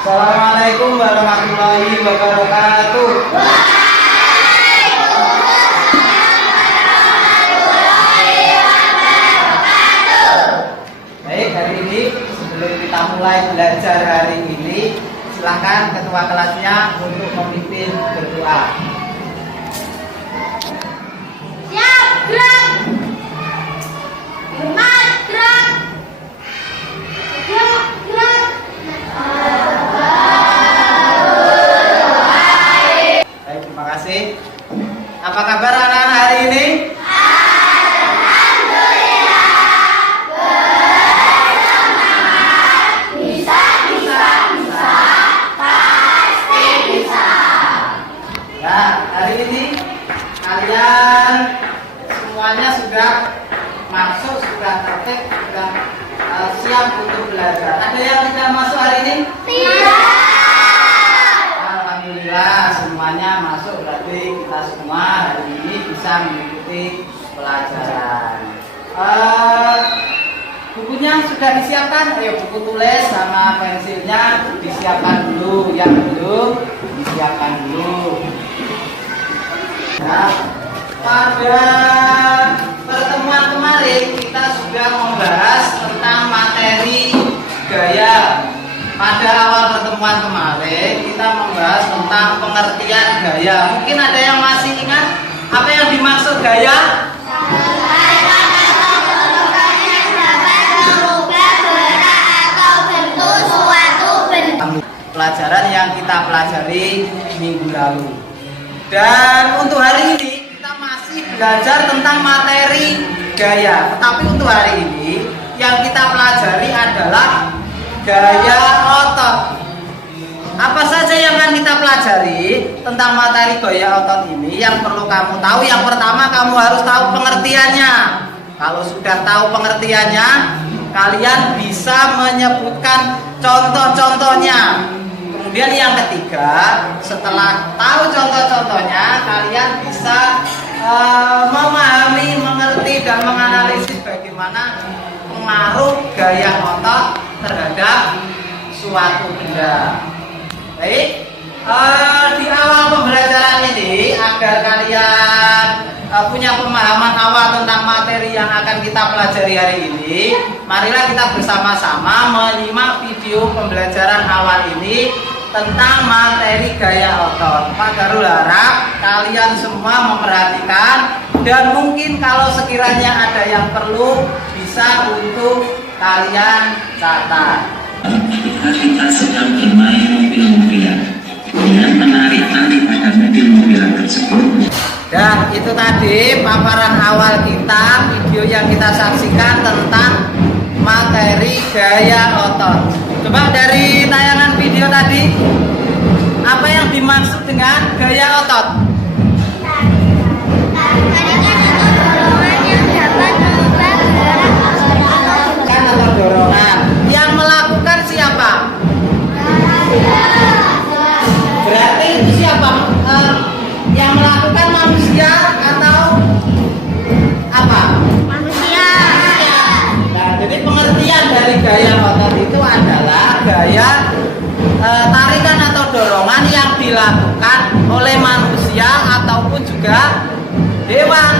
Assalamualaikum warahmatullahi wabarakatuh. Baik, hari ini sebelum kita mulai belajar hari ini, silakan ketua kelasnya untuk memimpin berdoa. Siap, gerak. Hormat, gerak. Gerak, gerak. Baik, terima kasih. Apa kabar anak-anak hari ini? Hari ini kalian semuanya sudah masuk, sudah tertib, sudah siap untuk belajar. Ada yang tidak masuk hari ini? Tidak. Alhamdulillah semuanya masuk, berarti kita semua hari ini bisa mengikuti pelajaran. Bukunya sudah disiapkan, ayo buku tulis sama pensilnya disiapkan dulu, yang belum disiapkan dulu. Nah, pada pertemuan kemarin kita sudah membahas tentang materi gaya. Pada awal pertemuan kemarin kita membahas tentang pengertian gaya. Mungkin ada yang masih ingat apa yang dimaksud gaya? Pelajaran yang kita pelajari minggu lalu. Dan untuk hari ini kita masih belajar tentang materi gaya. Tetapi untuk hari ini yang kita pelajari adalah gaya otot. Apa saja yang akan kita pelajari tentang materi gaya otot ini? Yang perlu kamu tahu, yang pertama kamu harus tahu pengertiannya. Kalau sudah tahu pengertiannya, kalian bisa menyebutkan contoh-contohnya. Kemudian yang ketiga, setelah tahu contoh-contohnya, kalian bisa memahami, mengerti, dan menganalisis bagaimana pengaruh gaya otot terhadap suatu benda. Baik, di awal pembelajaran ini, agar kalian punya pemahaman awal tentang materi yang akan kita pelajari hari ini, marilah kita bersama-sama menyimak video pembelajaran awal ini tentang materi gaya otot. Pak Garul harap kalian semua memperhatikan, dan mungkin kalau sekiranya ada yang perlu bisa untuk kalian catat. Kita sedang bermain mobil-mobilan dengan menarik tali pada mobil-mobilan tersebut. Dan itu tadi paparan awal kita, video yang kita saksikan tentang materi gaya otot. Coba dari tayangan video tadi, apa yang dimaksud dengan gaya otot? Atau dorongan. Yang melakukan siapa? Berarti itu siapa? Yang melakukan manusia atau apa? Manusia. Nah, jadi pengertian dari gaya otot itu adalah gaya tarikan atau dorongan yang dilakukan oleh manusia ataupun juga hewan.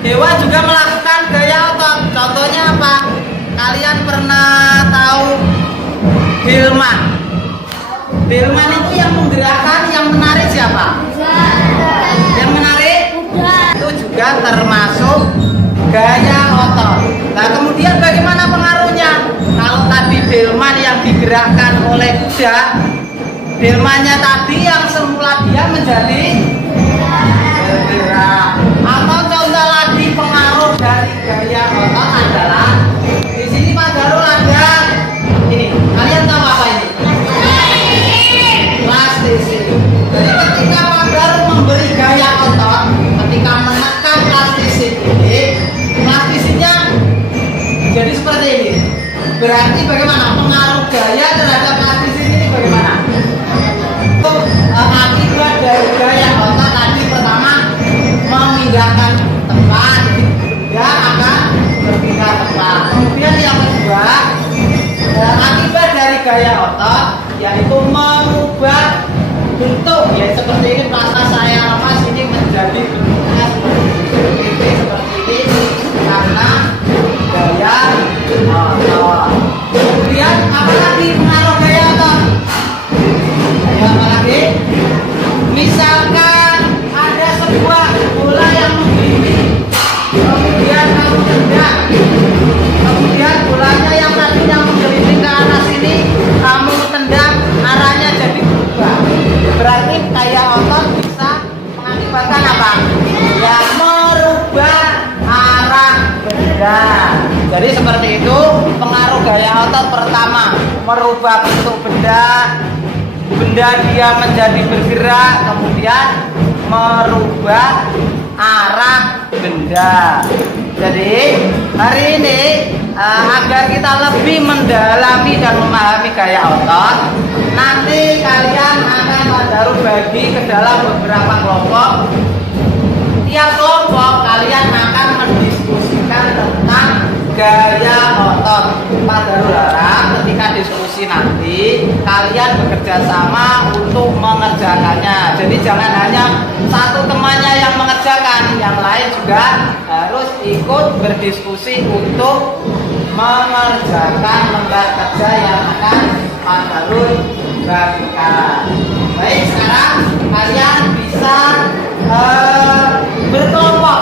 Hewan juga melakukan gaya otot. Contohnya apa? Kalian pernah tahu delman? Delman itu yang menggerakkan, yang menarik siapa? Yang menarik itu juga termasuk gaya otot. Nah, kemudian bagaimana pengaruhnya? Kalau tadi delman yang digerakkan oleh kuda, delmannya tadi yang semula dia menjadi bergerak. Atau contoh lagi pengaruh dari gaya otot adalah di sini Pak Darul ada ini. Kalian tahu apa ini? Plastisiti. Jadi ketika Pak Darul memberi gaya otot, ketika menekan plastisiti, plastisitnya jadi seperti ini. Berarti bagaimana pengaruh gaya terhadap plastisiti ini bagaimana? Akibat dari gaya otot tadi pertama memindahkan tempat, dia akan berpindah tempat. Kemudian yang kedua, akibat dari gaya otot yaitu merubah bentuk ya seperti ini plasma saya lepas ini menjadi bentuknya seperti ini karena gaya otot. Kemudian apalagi pengaruh gaya otot? Ayo apalagi? Misalkan ada sebuah bola yang menggelinding, kemudian kamu tendang, kemudian bolanya yang tadinya menggelinding ke arah sini kamu tendang, arahnya jadi berubah. Berarti gaya otot bisa mengakibatkan apa? Ya merubah arah benda. Jadi seperti itu pengaruh gaya otot. Pertama, merubah bentuk benda dia menjadi bergerak, kemudian merubah arah benda. Jadi hari ini agar kita lebih mendalami dan memahami gaya otot, nanti kalian akan taruh bagi ke dalam beberapa kelompok. Tiap kelompok kalian akan mendiskusikan tentang gaya otot. Pak Darul harap ketika diskusi nanti kalian bekerja sama untuk mengerjakannya. Jadi jangan hanya satu temannya yang mengerjakan, yang lain juga harus ikut berdiskusi untuk mengerjakan lembar kerja yang akan Pak Darul bagikan. Baik, sekarang kalian bisa berkelompok,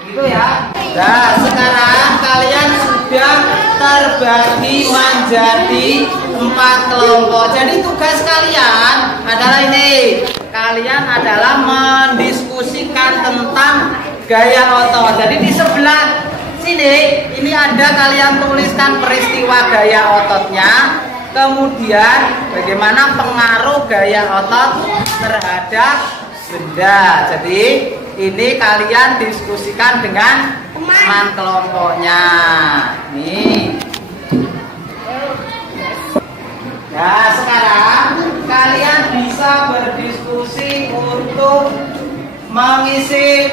begitu ya. Nah, sekarang kalian sudah terbagi menjadi 4 kelompok. Jadi tugas kalian adalah ini. Kalian adalah mendiskusikan tentang gaya otot. Jadi di sebelah sini ini ada kalian tuliskan peristiwa gaya ototnya. Kemudian bagaimana pengaruh gaya otot terhadap benda. Jadi ini kalian diskusikan dengan teman kelompoknya. Nih. Nah, sekarang kalian bisa berdiskusi untuk mengisi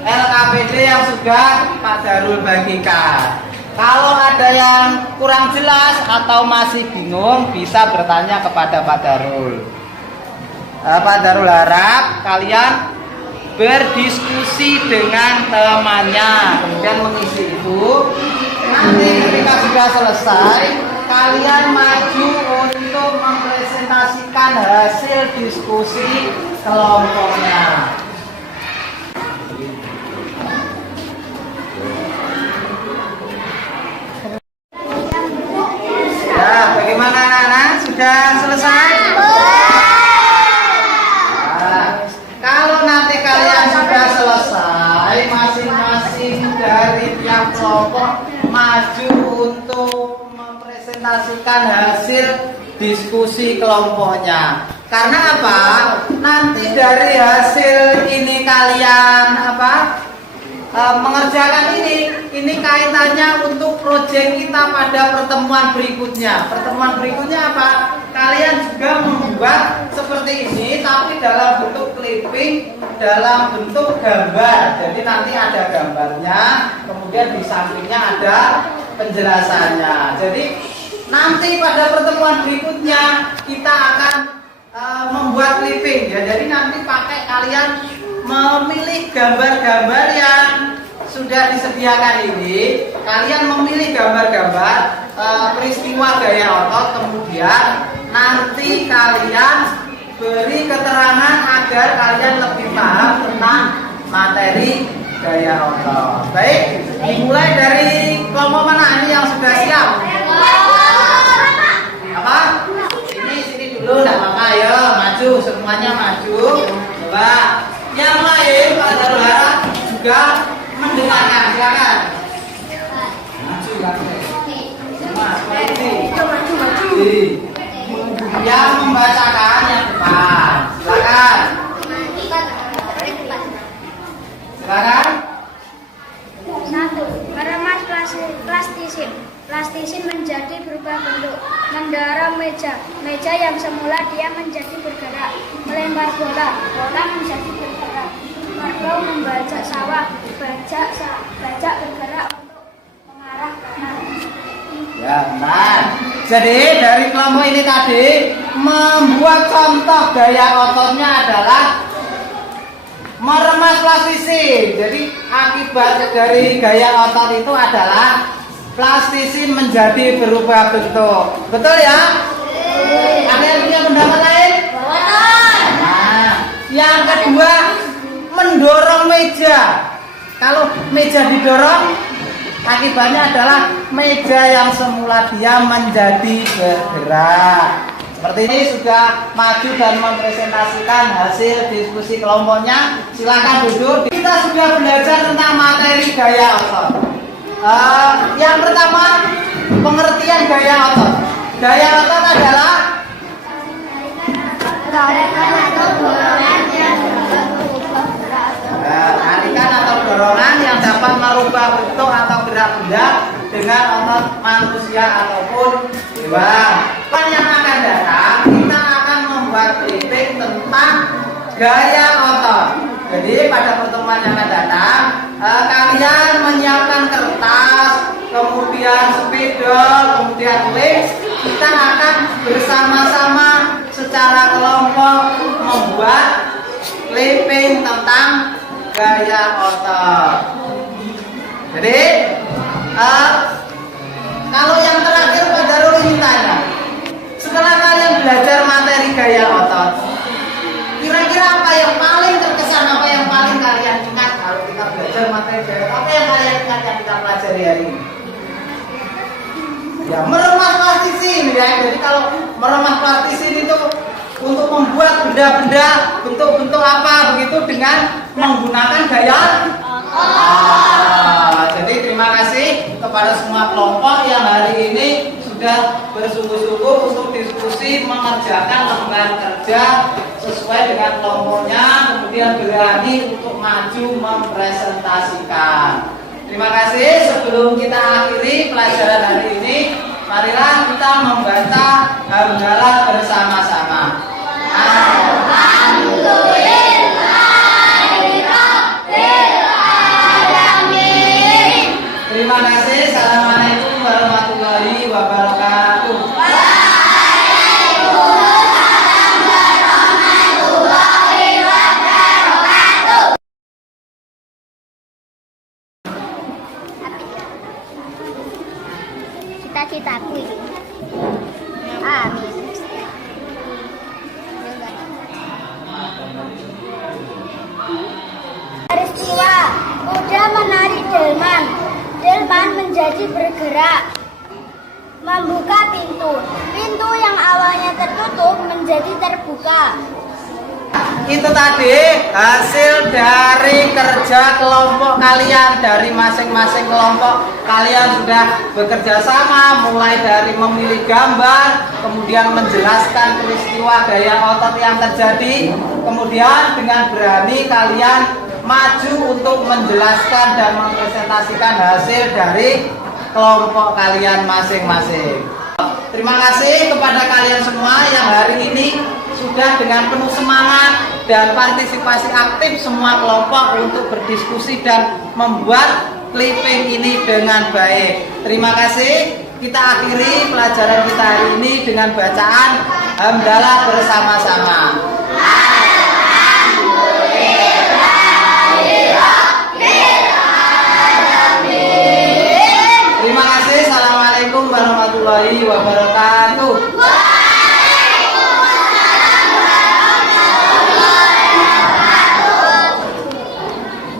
LKPD yang sudah Pak Darul bagikan. Kalau ada yang kurang jelas atau masih bingung, bisa bertanya kepada Pak Darul. Pak Darul harap kalian berdiskusi dengan temannya, kemudian mengisi itu. Nanti ketika sudah selesai, kalian maju untuk mempresentasikan hasil diskusi kelompoknya. Ya, bagaimana anak-anak? Sudah selesai? Kalau nanti kalian sudah selesai, masing-masing dari tiap kelompok maju untuk mempresentasikan hasil diskusi kelompoknya. Karena apa? Nanti dari hasil ini kalian mengerjakan ini kaitannya untuk proyek kita pada pertemuan berikutnya. Pertemuan berikutnya apa? Kalian juga membuat seperti ini, tapi dalam bentuk clipping, dalam bentuk gambar. Jadi nanti ada gambarnya, kemudian di sampingnya ada penjelasannya. Jadi nanti pada pertemuan berikutnya kita akan membuat clipping ya. Jadi nanti pakai kalian memilih gambar-gambar yang sudah disediakan ini. Kalian memilih gambar-gambar peristiwa gaya otot, kemudian nanti kalian beri keterangan agar kalian lebih paham tentang materi gaya otot. Baik, dimulai dari kelompok mana ini yang sudah siap? Apa? Sini dulu, tidak apa-apa. Ayo maju, semuanya maju. Coba yang lain Pak Darul harap juga mendengarkan. Silakan. Maju lagi. Maju. Yang membacakan yang depan. Silakan. Silakan. 1. Meremas plastisin menjadi berubah bentuk. Mendorong meja yang semula dia menjadi bergerak. Melempar bola menjadi bergerak. Kerbau membajak sawah, bajak bergerak untuk mengarah kanan. Ya, benar. Jadi dari kelompok ini tadi membuat contoh gaya ototnya adalah meremas plastisi. Jadi akibat dari gaya otot itu adalah plastisin menjadi berubah bentuk. Betul ya? Ada yang punya pendapat lain? Nah, yang kedua mendorong meja. Kalau meja didorong, akibatnya adalah meja yang semula diam menjadi bergerak. Seperti ini sudah maju dan mempresentasikan hasil diskusi kelompoknya. Silakan duduk. Kita sudah belajar tentang materi gaya otot. Yang pertama, pengertian gaya otot. Gaya otot adalah tarikan atau dorongan yang dapat mengubah gerak tarikan atau dorongan yang dapat merubah bentuk atau gerak benda dengan otot manusia ataupun hewan. Yang akan datang, kita akan membuat briefing tentang gaya otot. Jadi pada pertemuan yang akan datang, kalian menyiapkan kertas, kemudian spidol, kemudian list. Kita akan bersama-sama secara kelompok membuat briefing tentang gaya otot. Jadi kalau yang terakhir Pak Darul ingin tanya, setelah kalian belajar materi gaya otot, kira-kira apa yang paling terkesan, apa yang paling kalian ingat kalau kita belajar materi gaya otot? Apa yang kalian ingat yang kita pelajari hari ini? Ya, meremas plastisin ya. Jadi kalau meremas plastisin itu untuk membuat benda-benda bentuk-bentuk apa begitu dengan menggunakan gaya. Jadi terima kasih kepada semua kelompok yang hari ini sudah bersungguh-sungguh untuk diskusi mengerjakan lembaran kerja sesuai dengan kelompoknya, kemudian berani untuk maju mempresentasikan. Terima kasih. Sebelum kita akhiri pelajaran hari ini, marilah kita membaca hamdalah bersama-sama. Terima kasih. Assalamualaikum warahmatullahi wabarakatuh. Cita-citaku ini. Amin. Peristiwa kuda menarik delman. Delman menjadi bergerak. Membuka pintu. Pintu yang awalnya tertutup menjadi terbuka. Itu tadi hasil dari kerja kelompok kalian. Dari masing-masing kelompok kalian sudah bekerja sama, mulai dari memilih gambar, kemudian menjelaskan peristiwa gaya otot yang terjadi, kemudian dengan berani kalian maju untuk menjelaskan dan mempresentasikan hasil dari kelompok kalian masing-masing. Terima kasih kepada kalian semua yang hari ini sudah dengan penuh semangat dan partisipasi aktif semua kelompok untuk berdiskusi dan membuat clipping ini dengan baik. Terima kasih. Kita akhiri pelajaran kita hari ini dengan bacaan hamdalah bersama-sama. Terima kasih. Assalamualaikum warahmatullahi wabarakatuh.